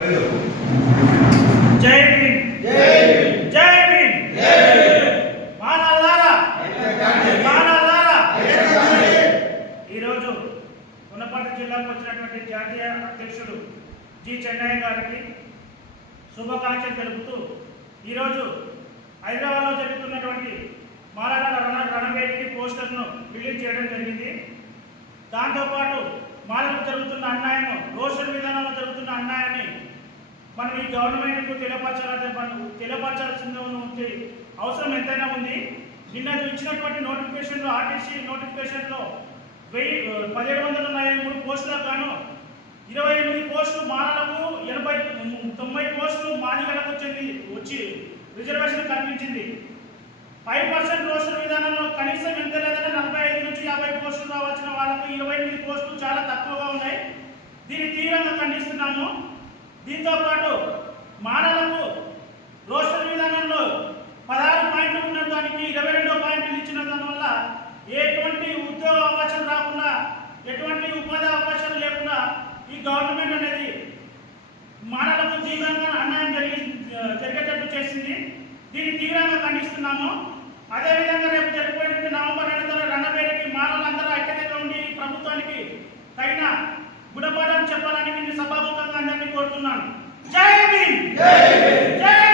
జై భీమ్ జై జై భీమ్ జై మానల్లారా మానల్లారా. ఈరోజు ఉన్నపల్లి జిల్లాకు వచ్చినటువంటి జాతీయ అధ్యక్షుడు జి చెన్నయ్య గారికి శుభాకాంక్షలు తెలుపుతూ ఈరోజు హైదరాబాద్లో జరుగుతున్నటువంటి మాలల రణబేరికి పోస్టర్ను రిలీజ్ చేయడం జరిగింది. దాంతోపాటు మాలకు జరుగుతున్న అన్యాయం, రోషన్ విధానంలో జరుగుతున్న అన్యాయాన్ని మనం ఈ గవర్నమెంట్కు తెలియపరచాల్సిన అవసరం ఎంతైనా ఉంది. నిన్న ఇచ్చినటువంటి నోటిఫికేషన్లో ఆర్టీసీ నోటిఫికేషన్లో 1743 పోస్టులకు గాను 28 పోస్టులు మాలలకు, 90 పోస్టులు మాదిగలకు వచ్చి రిజర్వేషన్ కల్పించింది. 5% రోషన్ విధానంలో కనీసం ఎంత లేదంటే 45 నుంచి 50 పోస్టులు రావాల్సిన వాళ్ళకు 28 పోస్టులు చాలా తక్కువగా ఉన్నాయి. దీన్ని తీవ్రంగా ఖండిస్తున్నాము. దీంతో పాటు మానలకు రోషన్ విధానంలో 16 పాయింట్లు ఉన్న దానికి 22 పాయింట్లు ఇచ్చిన దానివల్ల ఎటువంటి ఉద్యోగ అవకాశాలు రాకుండా, ఎటువంటి ఉపాధి అవకాశాలు లేకుండా ఈ గవర్నమెంట్ అనేది మానలకు తీవ్రంగా అన్యాయం జరిగేటట్టు చేసింది. దీన్ని తీవ్రంగా ఖండిస్తున్నాము. అదేవిధంగా రేపు జరిగిపోయినటువంటి నవంబర్ 2 రణబేరికి మానవులందరూ ఐక్యతగా ఉండి ప్రభుత్వానికి తగిన గుణపాఠం చెప్పాలని నేను సభాముఖంగా అందరినీ కోరుతున్నాను. జై భీమ్ జై